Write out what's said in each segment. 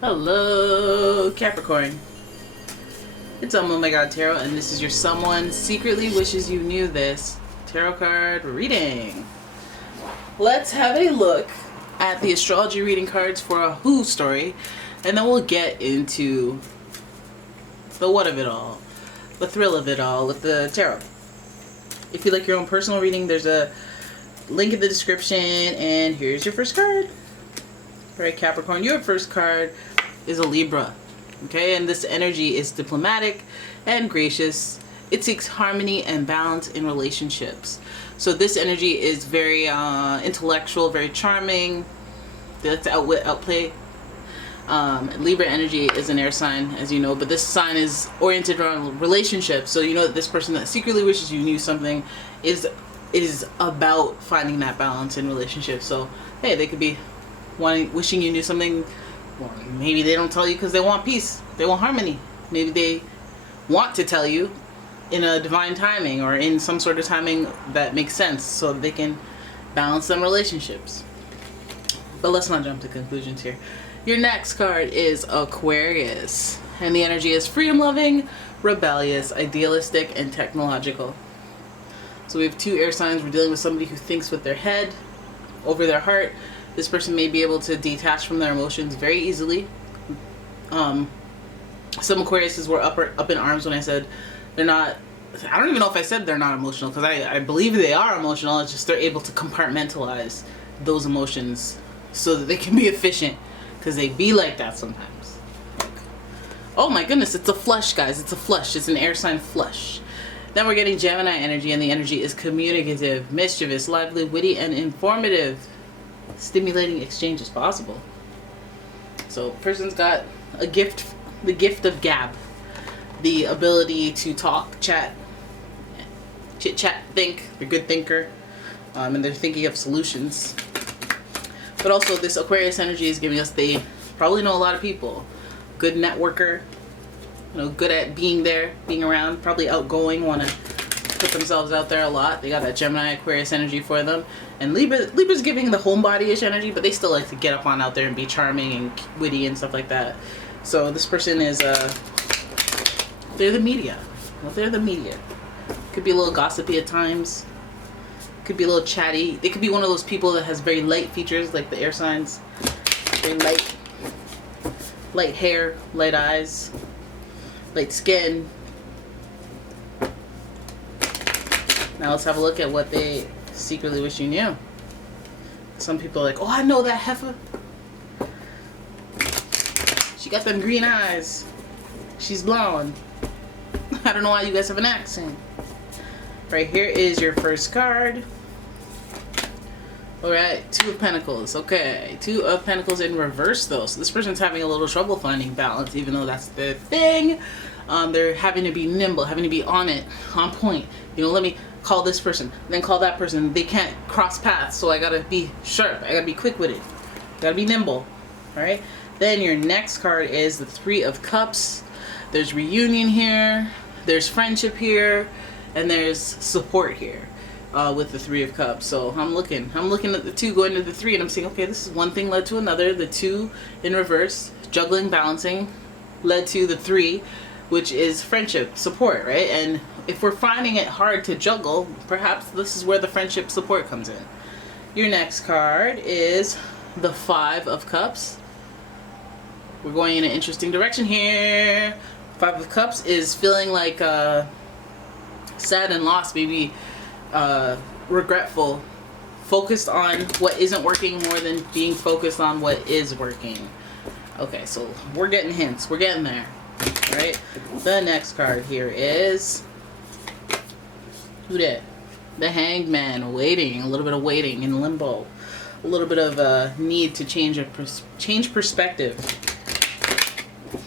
Hello, Capricorn. It's umomgtarot, and this is your someone secretly wishes you knew this tarot card reading. Let's have a look at the astrology reading cards for a who story, and then we'll get into the what of it all, the thrill of it all with the tarot. If you like your own personal reading, there's a link in the description, and here's your first card. Alright, Capricorn, your first card is a Libra. Okay, and this energy is diplomatic and gracious. It seeks harmony and balance in relationships. So this energy is very intellectual, very charming. That's outwit, outplay. Libra energy is an air sign, as you know, but this sign is oriented around relationships. So you know that this person that secretly wishes you knew something is about finding that balance in relationships. So hey, they could be wishing you knew something. Well, maybe they don't tell you because they want peace, they want harmony. Maybe they want to tell you in a divine timing or in some sort of timing that makes sense so that they can balance some relationships. But let's not jump to conclusions here. Your next card is Aquarius, and the energy is freedom loving, rebellious, idealistic, and technological. So we have two air signs. We're dealing with somebody who thinks with their head over their heart. This person may be able to detach from their emotions very easily. Some Aquariuses were up in arms when I said they're not. I don't even know if I said they're not emotional, because I believe they are emotional. It's just they're able to compartmentalize those emotions so that they can be efficient, because they be like that sometimes. Oh my goodness, it's a flush, guys. It's a flush. It's an air sign flush. Then we're getting Gemini energy, and the energy is communicative, mischievous, lively, witty, and informative. Stimulating exchange is possible. So person's got a gift, the gift of gab, the ability to talk, chat, chit chat, think. They're a good thinker, and they're thinking of solutions. But also this Aquarius energy is giving us, they probably know a lot of people, good networker, you know, good at being there, being around, probably outgoing, want to put themselves out there a lot. They got that Gemini Aquarius energy for them. And Libra's giving the homebody-ish energy, but they still like to get up on out there and be charming and witty and stuff like that. So this person is they're the media. Well, they're the media. Could be a little gossipy at times. Could be a little chatty. They could be one of those people that has very light features, like the air signs. Very light hair, light eyes, light skin. Now let's have a look at what they secretly wish you knew. Some people are like, oh, I know that heifer. She got them green eyes. She's blonde. I don't know why you guys have an accent. Right, here is your first card. Alright, Two of Pentacles. Okay, Two of Pentacles in reverse though. So this person's having a little trouble finding balance, even though that's their thing. They're having to be nimble, having to be on it, on point. You know, let me call this person, then call that person. They can't cross paths, so I gotta be sharp. I gotta be quick-witted. Gotta be nimble. Alright? Then your next card is the Three of Cups. There's reunion here, there's friendship here, and there's support here with the Three of Cups. So I'm looking at the two going to the three, and I'm saying, okay, this is one thing led to another. The two in reverse, juggling, balancing, led to the three, which is friendship, support, right? And if we're finding it hard to juggle, perhaps this is where the friendship support comes in. Your next card is the Five of Cups. We're going in an interesting direction here. Five of Cups is feeling like sad and lost, maybe regretful, focused on what isn't working more than being focused on what is working. Okay, so we're getting hints. We're getting there. Right? The next card here is who that? The Hanged Man, waiting, a little bit of waiting in limbo, a little bit of a need to change perspective.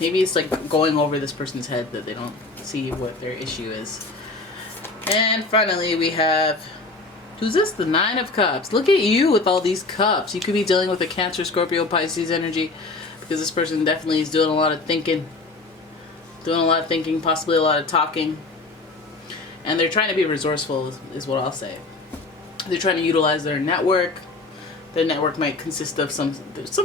Maybe it's like going over this person's head that they don't see what their issue is. And finally we have, who's this? The Nine of Cups. Look at you with all these cups. You could be dealing with a Cancer, Scorpio, Pisces energy, because this person definitely is doing a lot of thinking. Possibly a lot of talking. And they're trying to be resourceful, is what I'll say. They're trying to utilize their network, Their network might consist of some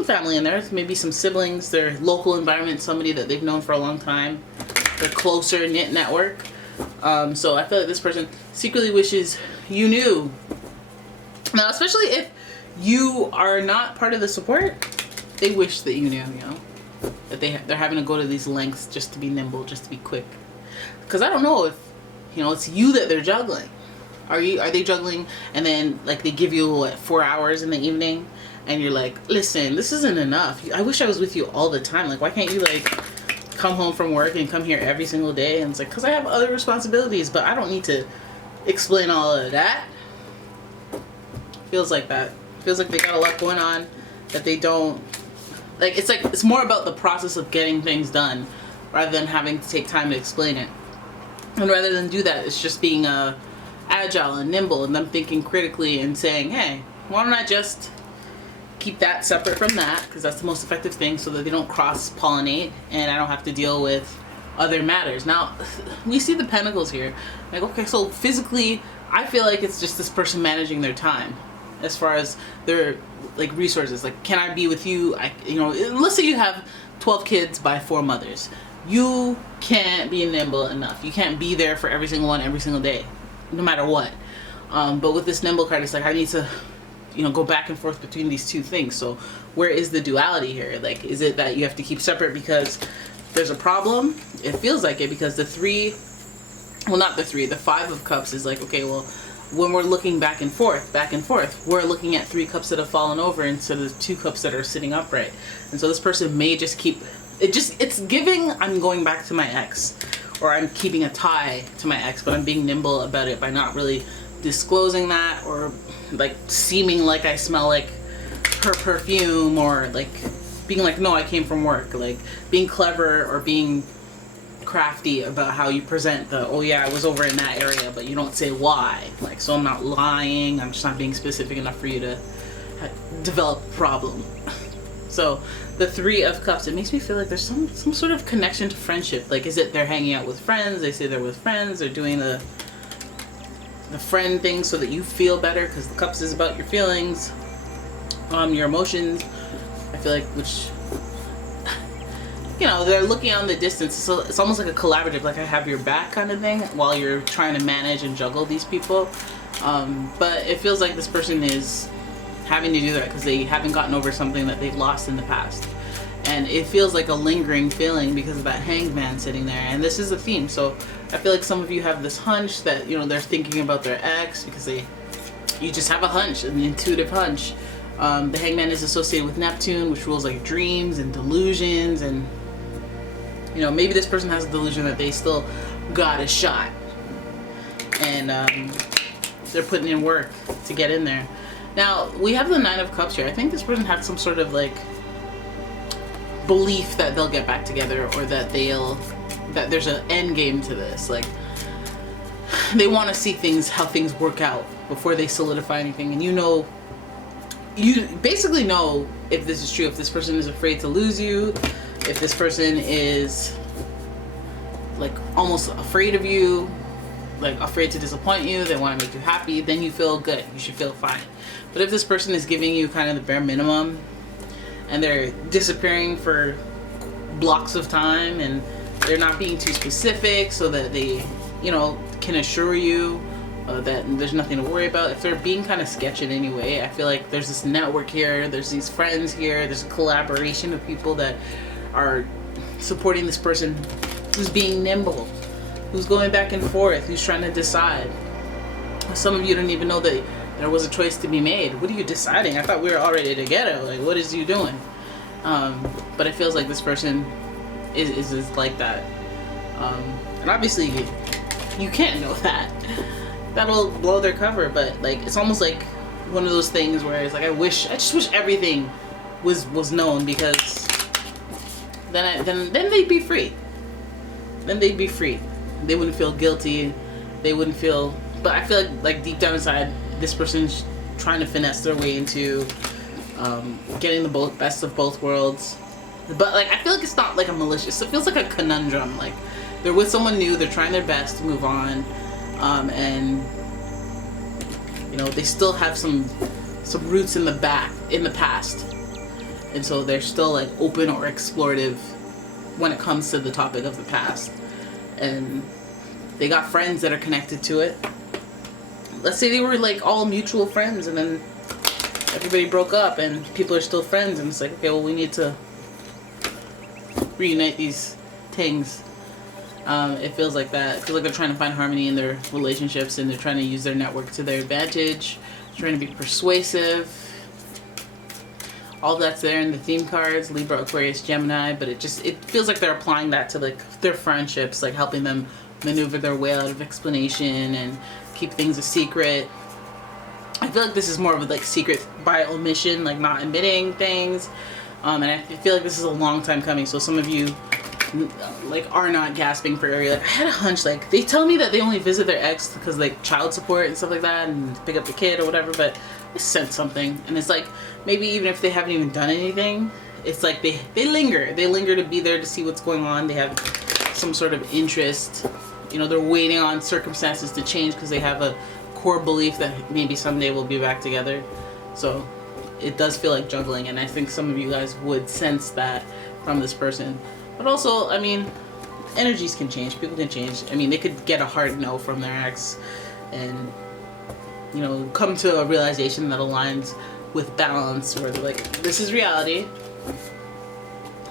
family in there, maybe some siblings, their local environment, somebody that they've known for a long time, their closer knit network. So I feel like this person secretly wishes you knew. Now, especially if you are not part of the support, they wish that you knew, that they're having to go to these lengths just to be nimble, just to be quick. Because I don't know if, it's you that they're juggling. Are they juggling and then like they give you what, 4 hours in the evening and you're like, listen, this isn't enough. I wish I was with you all the time. Like, why can't you like come home from work and come here every single day? And it's like, because I have other responsibilities, but I don't need to explain all of that. Feels like that. Feels like they got a lot going on that they don't like. It's more about the process of getting things done rather than having to take time to explain it. And rather than do that, it's just being agile and nimble and them thinking critically and saying, hey, why don't I just keep that separate from that, because that's the most effective thing, so that they don't cross-pollinate and I don't have to deal with other matters. Now, we see the pentacles here. Like, okay, so physically, I feel like it's just this person managing their time as far as their like resources. Like, can I be with you? Let's say you have 12 kids by 4 mothers. You can't be nimble enough. You can't be there for every single one every single day, no matter what. But with this nimble card, it's like I need to, go back and forth between these two things. So where is the duality here? Like, is it that you have to keep separate because there's a problem? It feels like it, because the 5 of cups is like, okay, well, when we're looking back and forth, we're looking at 3 cups that have fallen over instead of 2 cups that are sitting upright. And so this person may just keep, it's giving, I'm going back to my ex, or I'm keeping a tie to my ex, but I'm being nimble about it by not really disclosing that, or like seeming like I smell like her perfume, or like being like, no, I came from work. Like being clever or being crafty about how you present the, oh yeah, I was over in that area, but you don't say why. Like, so I'm not lying, I'm just not being specific enough for you to develop a problem. So the 3 of cups, it makes me feel like there's some sort of connection to friendship. Like, is it they're hanging out with friends, they say they're with friends, they're doing the friend thing so that you feel better, because the cups is about your feelings, your emotions. I feel like, which, they're looking out in the distance, so it's almost like a collaborative, like I have your back kind of thing while you're trying to manage and juggle these people. But it feels like this person is having to do that because they haven't gotten over something that they've lost in the past. And it feels like a lingering feeling because of that Hanged Man sitting there. And this is the theme. So I feel like some of you have this hunch that, they're thinking about their ex because you just have a hunch, an intuitive hunch. The Hanged Man is associated with Neptune, which rules like dreams and delusions. And, maybe this person has a delusion that they still got a shot. And they're putting in work to get in there. Now, we have the 9 of Cups here. I think this person had some sort of like belief that they'll get back together, or that there's an end game to this. Like, they want to see how things work out before they solidify anything. And you basically know if this is true, if this person is afraid to lose you, if this person is like almost afraid of you, like afraid to disappoint you, they want to make you happy, then you feel good, you should feel fine. But if this person is giving you kind of the bare minimum and they're disappearing for blocks of time and they're not being too specific so that they, can assure you that there's nothing to worry about, if they're being kind of sketchy in any way, I feel like there's this network here, there's these friends here, there's a collaboration of people that are supporting this person who's being nimble, who's going back and forth, who's trying to decide. Some of you don't even know that there was a choice to be made. What are you deciding? I thought we were already together. Like, what is you doing? But it feels like this person is like that. And obviously, you can't know that. That'll blow their cover. But like, it's almost like one of those things where it's like, I just wish everything was known, because then they'd be free. Then they'd be free. They wouldn't feel guilty. They wouldn't feel. But I feel like deep down inside, this person's trying to finesse their way into getting the best of both worlds. But like, I feel like it's not like a malicious. It feels like a conundrum. Like, they're with someone new. They're trying their best to move on, and they still have some some roots in the past, and so they're still like open or explorative when it comes to the topic of the past, and they got friends that are connected to it. Let's say they were like all mutual friends, and then everybody broke up and people are still friends, and it's like, okay, well, we need to reunite these things. It feels like that. It feels like they're trying to find harmony in their relationships, and they're trying to use their network to their advantage, trying to be persuasive. All that's there in the theme cards, Libra, Aquarius, Gemini, but it feels like they're applying that to like their friendships, like helping them maneuver their way out of explanation and keep things a secret. I feel like this is more of a like secret by omission, like not admitting things. And I feel like this is a long time coming. So some of you like are not gasping for air. Like, I had a hunch, like they tell me that they only visit their ex because like child support and stuff like that, and pick up the kid or whatever, but I sense something, and it's like maybe even if they haven't even done anything, it's like they linger to be there to see what's going on. They have some sort of interest, you know, they're waiting on circumstances to change because they have a core belief that maybe someday we'll be back together. So it does feel like juggling, and I think some of you guys would sense that from this person. But also, I mean, energies can change, people can change. I mean, they could get a hard no from their ex and, you know, come to a realization that aligns with balance, where they're like, this is reality,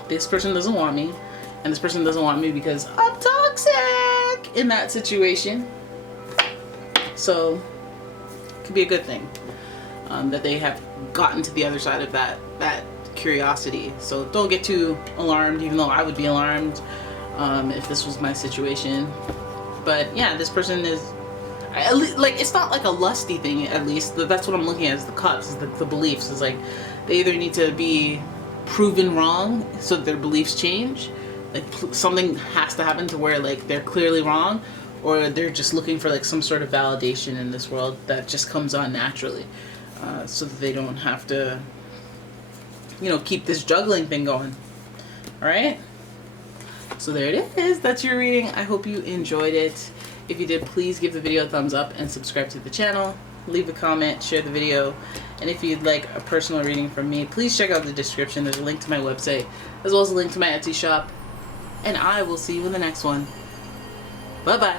this person doesn't want me, and this person doesn't want me because I'm toxic in that situation. So it could be a good thing that they have gotten to the other side of that curiosity. So don't get too alarmed, even though I would be alarmed if this was my situation. But yeah, this person is like, it's not like a lusty thing, at least that's what I'm looking at, is the cups, is the beliefs. Is like they either need to be proven wrong so that their beliefs change, like something has to happen to where like they're clearly wrong, or they're just looking for like some sort of validation in this world that just comes on naturally, so that they don't have to, you know, keep this juggling thing going. All right, so there it is. That's your reading. I hope you enjoyed it. If you did, please give the video a thumbs up and subscribe to the channel. Leave a comment, share the video, and if you'd like a personal reading from me, please check out the description. There's a link to my website as well as a link to my Etsy shop, and I will see you in the next one. Bye bye.